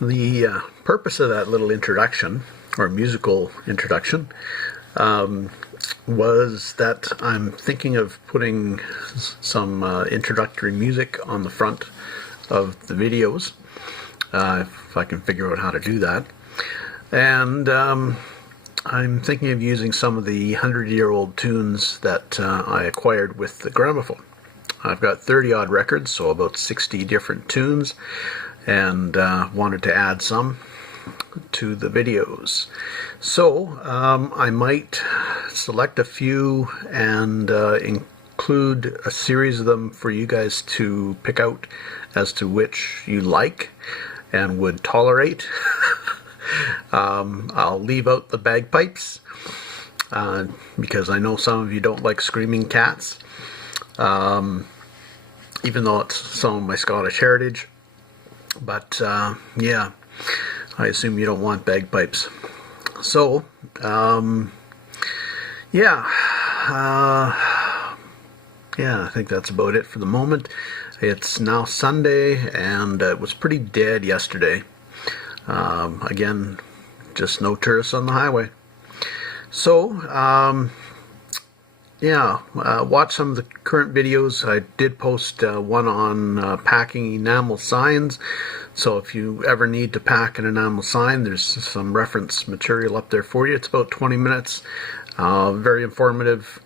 The purpose of that little introduction, or musical introduction, was that I'm thinking of putting some introductory music on the front of the videos, if I can figure out how to do that. And I'm thinking of using some of the 100-year-old tunes that I acquired with the gramophone. I've got 30 odd records, so about 60 different tunes, and wanted to add some to the videos. So I might select a few and include a series of them for you guys to pick out as to which you like and would tolerate. I'll leave out the bagpipes because I know some of you don't like screaming cats, even though it's some of my Scottish heritage. But yeah, I assume you don't want bagpipes. So yeah, I think that's about it for the moment. It's now Sunday, and it was pretty dead yesterday. Again, just no tourists on the highway. So yeah, watch some of the current videos. I did post one on packing enamel signs. So if you ever need to pack an enamel sign, there's some reference material up there for you. It's about 20 minutes. Very informative.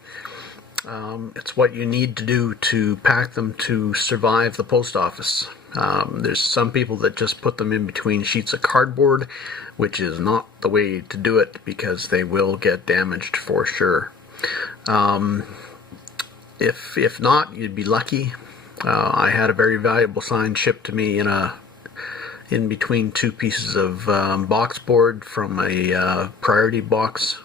It's what you need to do to pack them to survive the post office. There's some people that just put them in between sheets of cardboard, which is not the way to do it because they will get damaged for sure. If not, you'd be lucky. I had a very valuable sign shipped to me in between two pieces of box board from a priority box,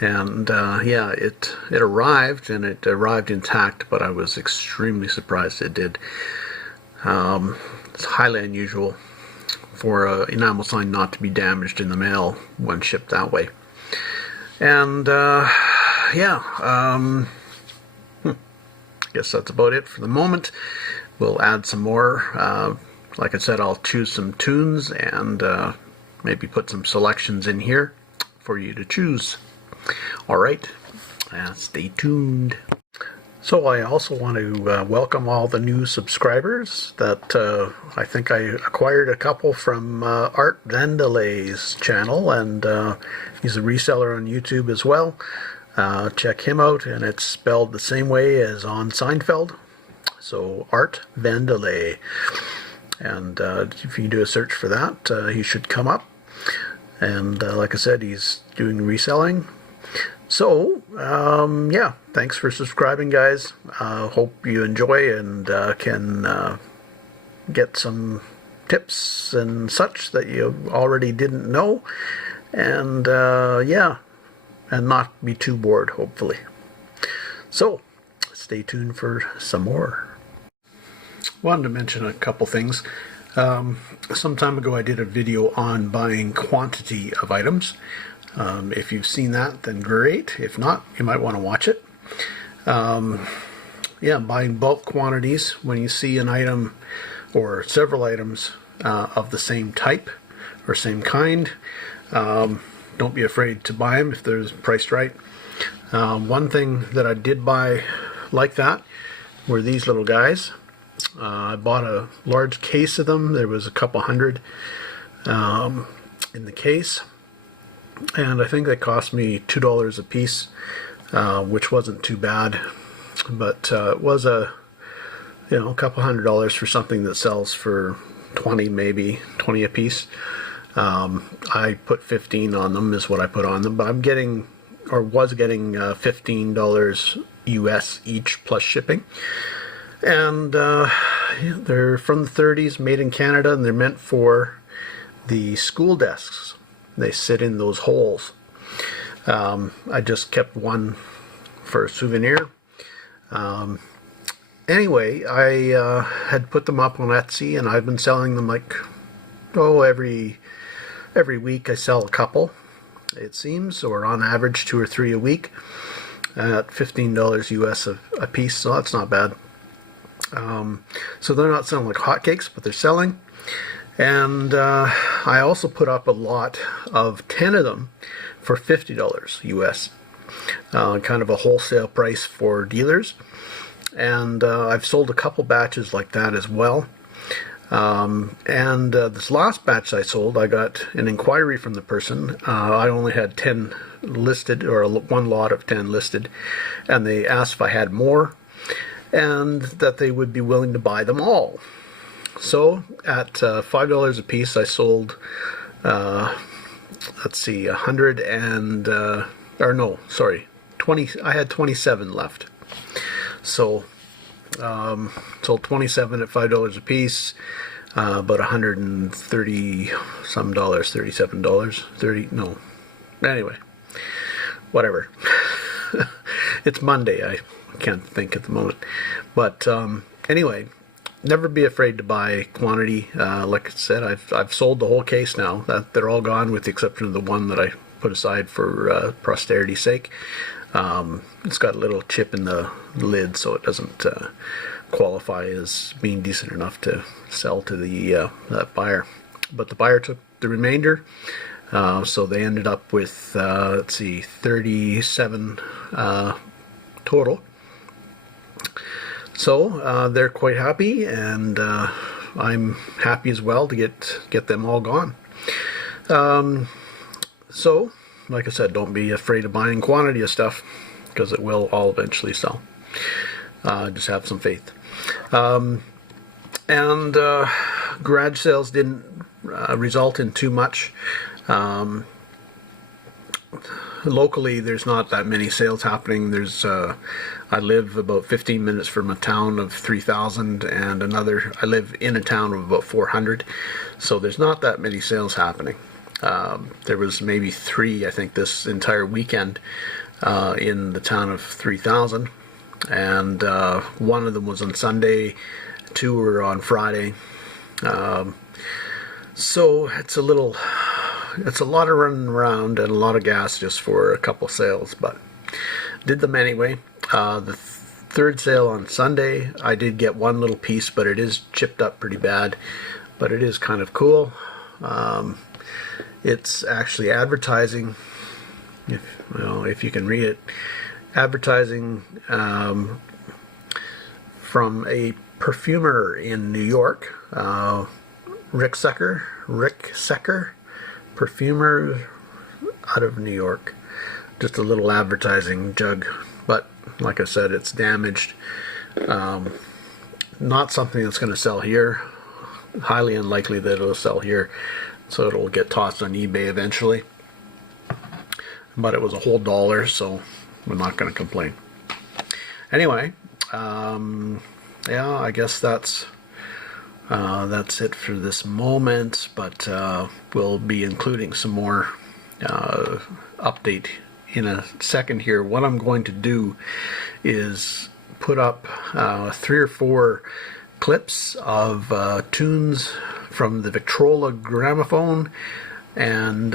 and yeah, it arrived, and it arrived intact, but I was extremely surprised it did. It's highly unusual for an enamel sign not to be damaged in the mail when shipped that way. And yeah, I guess that's about it for the moment. We'll add some more. Like I said, I'll choose some tunes and maybe put some selections in here for you to choose. Alright, stay tuned. So I also want to welcome all the new subscribers that I think I acquired a couple from Art Vandelay's channel, and he's a reseller on YouTube as well. Check him out, and it's spelled the same way as on Seinfeld. So Art Vandelay. And if you do a search for that, he should come up. And like I said, he's doing reselling. So, yeah, thanks for subscribing, guys. Hope you enjoy and can get some tips and such that you already didn't know. And, yeah, and not be too bored, hopefully. So, stay tuned for some more. Wanted to mention a couple things. Some time ago I did a video on buying quantity of items. If you've seen that, then great. If not, you might want to watch it. Yeah, buying bulk quantities when you see an item or several items of the same type or same kind. Don't be afraid to buy them if they're priced right. One thing that I did buy like that were these little guys. I bought a large case of them. There was a couple hundred in the case, and I think they cost me $2 a piece, which wasn't too bad, but it was a couple $100 for something that sells for 20, maybe 20 a piece. I put 15 on them is what I put on them, but I'm getting, or was getting, $15 US each plus shipping. And they're from the 30s, made in Canada, and they're meant for the school desks. They sit in those holes. I just kept one for a souvenir. anyway, I had put them up on Etsy, and I've been selling them like, every week I sell a couple, it seems, or on average 2 or 3 a week at $15 US a piece, so that's not bad. So they're not selling like hotcakes, but they're selling. And I also put up a lot of 10 of them for $50 US, kind of a wholesale price for dealers. And I've sold a couple batches like that as well. And this last batch I sold, I got an inquiry from the person. I only had 10 listed, or one lot of 10 listed, and they asked if I had more, and that they would be willing to buy them all. So at $5 a piece, I sold, let's see, 100 and, or no, sorry, 20, I had 27 left. So, sold 27 at $5 a piece, about 130 some dollars, $37, 30, no, anyway, whatever. It's Monday, I can't think at the moment. But anyway, never be afraid to buy quantity. Like I said, I've sold the whole case now. That they're all gone with the exception of the one that I put aside for posterity's sake. It's got a little chip in the lid, so it doesn't qualify as being decent enough to sell to the that buyer. But the buyer took the remainder, so they ended up with let's see, 37 total. So they're quite happy, and I'm happy as well to get them all gone. So, like I said, don't be afraid of buying quantity of stuff, because it will all eventually sell. Just have some faith. And garage sales didn't result in too much. Locally, there's not that many sales happening. There's I live about 15 minutes from a town of 3,000, and I live in a town of about 400, so there's not that many sales happening. There was maybe 3, I think, this entire weekend in the town of 3,000, and one of them was on Sunday, 2 were on Friday. So it's a lot of running around and a lot of gas just for a couple sales, but did them anyway. The third sale on Sunday, I did get one little piece, but it is chipped up pretty bad, but it is kind of cool. It's actually advertising, if you can read it, advertising from a perfumer in New York, Rick Secker, perfumer out of New York. Just a little advertising jug, but like I said, it's damaged. Not something that's going to sell here. Highly unlikely that it'll sell here, so it'll get tossed on eBay eventually. But it was a whole $1, so we're not going to complain. Anyway, yeah, I guess that's it for this moment, but we'll be including some more update in a second here. What I'm going to do is put up 3 or 4 clips of tunes from the Victrola gramophone, and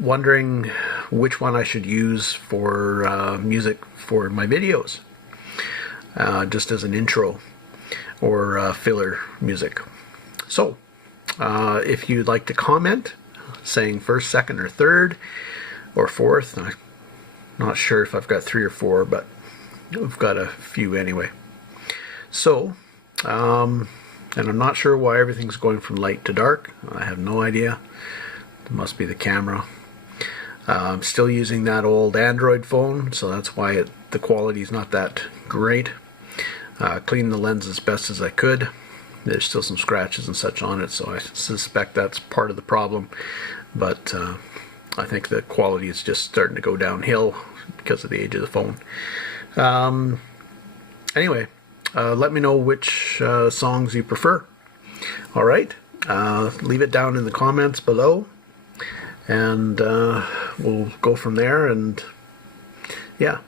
wondering which one I should use for music for my videos, just as an intro or filler music. So if you'd like to comment saying first, second, or third, or fourth, I'm not sure if I've got 3 or 4, but I've got a few anyway. So and I'm not sure why everything's going from light to dark. I have no idea. It must be the camera. I'm still using that old Android phone, so that's why the quality is not that great. Cleaned the lens as best as I could. There's still some scratches and such on it, so I suspect that's part of the problem. But I think the quality is just starting to go downhill because of the age of the phone. Anyway, let me know which songs you prefer. All right, leave it down in the comments below, and we'll go from there. And yeah.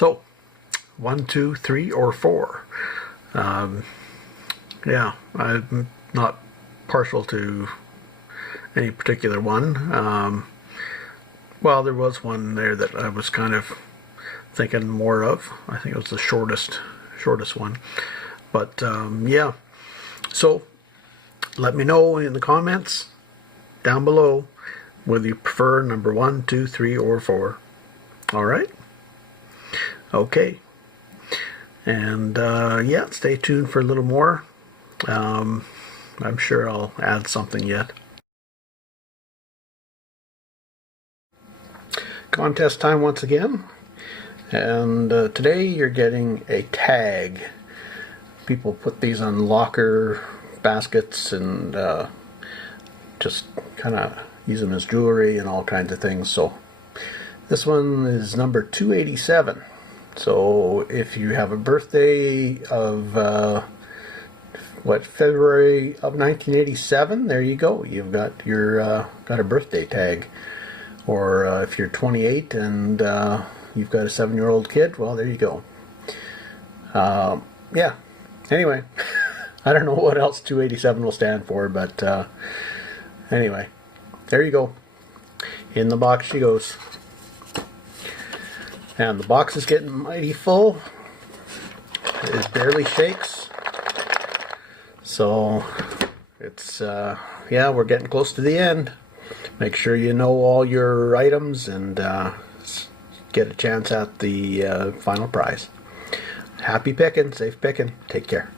So 1, 2, 3, or 4. Yeah, I'm not partial to any particular one. Well, there was one there that I was kind of thinking more of. I think it was the shortest one. But yeah, so let me know in the comments down below whether you prefer number 1, 2, 3, or 4. All right. Okay. And yeah, stay tuned for a little more. I'm sure I'll add something yet. Contest time once again. And today you're getting a tag. People put these on locker baskets and just kind of use them as jewelry and all kinds of things. So this one is number 287. So if you have a birthday of February of 1987, there you go. You've got your got a birthday tag. Or if you're 28 and you've got a 7-year-old kid, well, there you go. Yeah. Anyway, I don't know what else 287 will stand for, but anyway, there you go. In the box she goes. And the box is getting mighty full. It barely shakes. So it's, yeah, we're getting close to the end. Make sure you know all your items and get a chance at the final prize. Happy picking, safe picking. Take care.